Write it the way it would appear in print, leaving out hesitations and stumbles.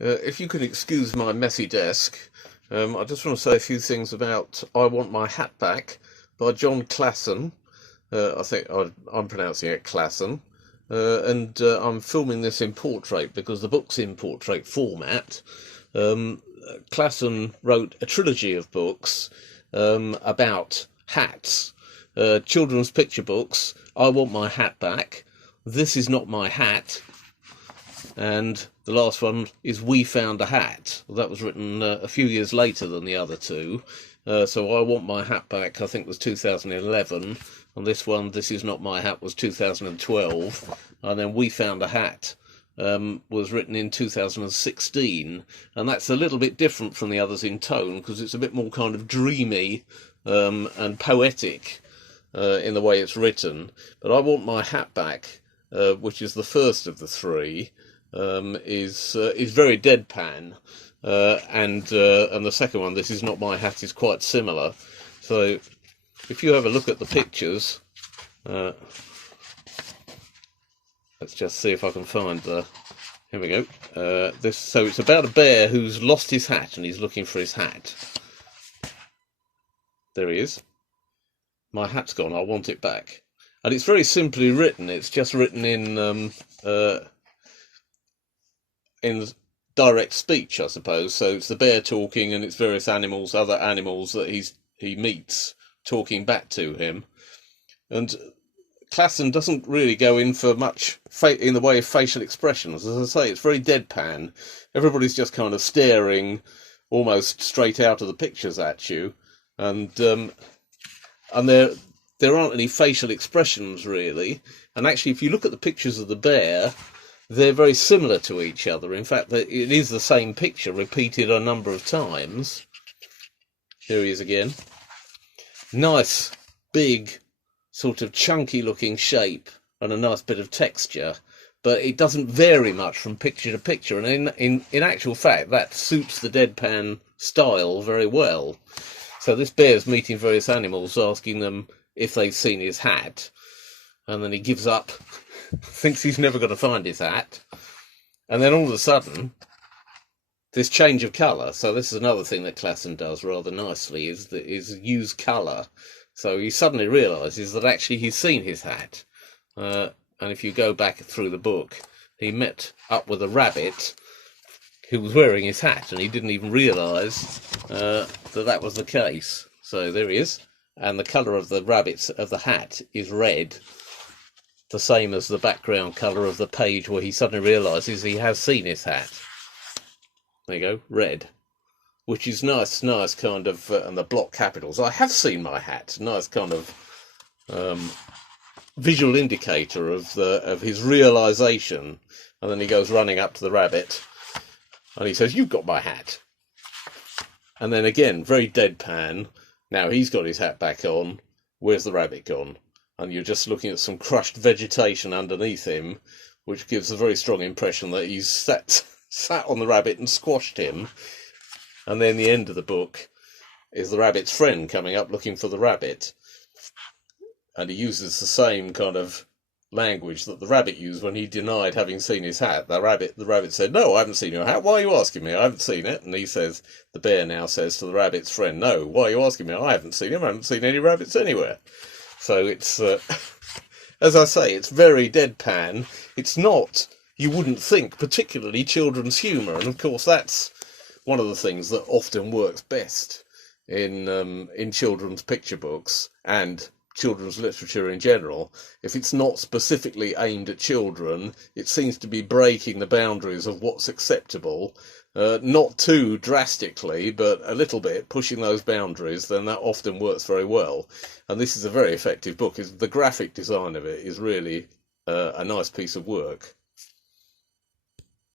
If you could excuse my messy desk, I just want to say a few things about I Want My Hat Back by Jon Klassen. I think I'm pronouncing it Klassen. And I'm filming this in portrait because the book's in portrait format. Klassen wrote a trilogy of books about hats, children's picture books. I Want My Hat Back, This Is Not My Hat, and the last one is We Found a Hat. Well, that was written a few years later than the other two. So I Want My Hat Back, I think, was 2011. And this one, This Is Not My Hat, was 2012. And then We Found a Hat was written in 2016. And that's a little bit different from the others in tone, because it's a bit more kind of dreamy and poetic in the way it's written. But I Want My Hat Back, which is the first of the three, is very deadpan, and the second one, This Is Not My Hat, is quite similar. So if you have a look at the pictures, let's just see if I can find the. Here we go. So it's about a bear who's lost his hat and he's looking for his hat. There he is. My hat's gone. I want it back. And it's very simply written. It's just written in direct speech, I suppose. So it's the bear talking, and it's various animals, other animals that he meets, talking back to him. And Klassen doesn't really go in for much in the way of facial expressions. As I say, it's very deadpan. Everybody's just kind of staring almost straight out of the pictures at you, and there aren't any facial expressions really. And actually, if you look at the pictures of the bear, they're very similar to each other. In fact, it is the same picture repeated a number of times. Here he is again. Nice, big, sort of chunky looking shape and a nice bit of texture, but it doesn't vary much from picture to picture. And in actual fact, that suits the deadpan style very well. So this bear's meeting various animals, asking them if they've seen his hat, and then he gives up, thinks he's never going to find his hat, and then all of a sudden, this change of colour. So this is another thing that Klassen does rather nicely, is use colour. So he suddenly realises that actually he's seen his hat, and if you go back through the book, he met up with a rabbit who was wearing his hat, and he didn't even realise that was the case. So there he is, and the colour of the hat is red, the same as the background colour of the page where he suddenly realises he has seen his hat. There you go, red, which is nice kind of, and the block capitals, I have seen my hat, nice kind of visual indicator of his realisation. And then he goes running up to the rabbit, and he says, "You've got my hat." And then again, very deadpan. Now he's got his hat back on. Where's the rabbit gone? And you're just looking at some crushed vegetation underneath him, which gives a very strong impression that he's sat on the rabbit and squashed him. And then the end of the book is the rabbit's friend coming up looking for the rabbit. And he uses the same kind of language that the rabbit used when he denied having seen his hat. The rabbit said, "No, I haven't seen your hat. Why are you asking me? I haven't seen it." And the bear now says to the rabbit's friend, "No, why are you asking me? I haven't seen him. I haven't seen any rabbits anywhere." So it's, as I say, it's very deadpan. It's not, you wouldn't think, particularly children's humour. And of course, that's one of the things that often works best in children's picture books and children's literature in general. If it's not specifically aimed at children, it seems to be breaking the boundaries of what's acceptable, not too drastically, but a little bit, pushing those boundaries, then that often works very well. And this is a very effective book. The graphic design of it is really a nice piece of work.